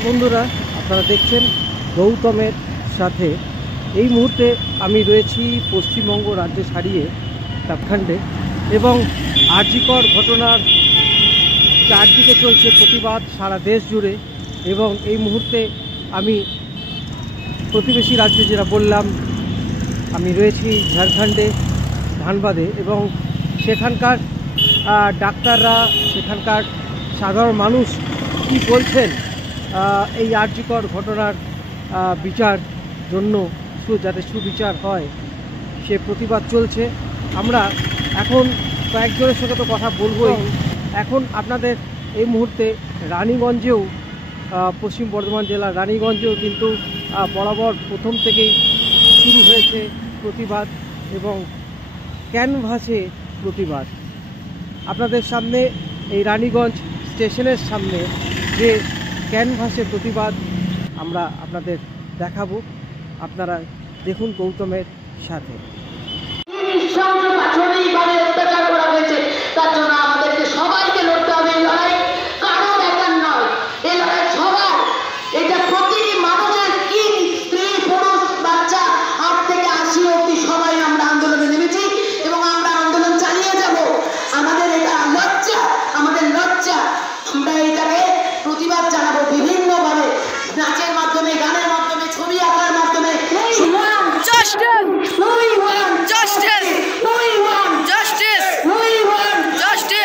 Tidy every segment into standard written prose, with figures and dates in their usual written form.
নমস্কার বন্ধুরা, আপনারা দেখছেন গৌতমের সাথে। এই মুহূর্তে আমি রয়েছি পশ্চিমবঙ্গ রাজ্য ছাড়িয়ে ঝাড়খণ্ডে, এবং আরজিকর ঘটনার চারদিকে চলছে প্রতিবাদ সারা দেশ জুড়ে। এবং এই মুহূর্তে আমি প্রতিবেশী রাজ্যে, যেটা বললাম, আমি রয়েছি ঝাড়খণ্ডে ধানবাদে, এবং সেখানকার ডাক্তাররা, সেখানকার সাধারণ মানুষ কি বলছেন এই আরজিকর ঘটনার বিচার জন্য, যাতে সুবিচার হয়, সে প্রতিবাদ চলছে। আমরা এখন কয়েকজনের সঙ্গে তো কথা বলবোই। এখন আপনাদের এই মুহূর্তে রানীগঞ্জেও, পশ্চিম বর্ধমান জেলার রানীগঞ্জেও কিন্তু বরাবর প্রথম থেকেই শুরু হয়েছে প্রতিবাদ, এবং ক্যানভাসে প্রতিবাদ। আপনাদের সামনে এই রানীগঞ্জ স্টেশনের সামনে যে ক্যানভাসে প্রতিবাদ আমরা আপনাদের দেখাবো, আপনারা দেখুন গৌতমের সাথে। তার জন্য আমাদেরকে সবাইকে লড়তে হবে এই লড়াই, কারোর একার নয়, এই লড়াই সবার। এটা প্রতিটি মানুষের, কি স্ত্রী, পুরুষ, বাচ্চা, 8 থেকে 80 অবধি সবাই আমরা আন্দোলনে নেমেছি, এবং আমরা আন্দোলন চালিয়ে যাব। আমাদের এটা লজ্জা, আমাদের লজ্জা। আমরা এটাকে প্রতিবাদ জানাবো বিভিন্নভাবে, নাচের মাধ্যমে, গানের মাধ্যমে, ছবি আঁকার মাধ্যমে। Justice! Justice! Justice! Justice!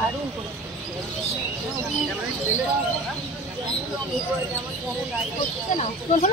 দারুণ করেছে।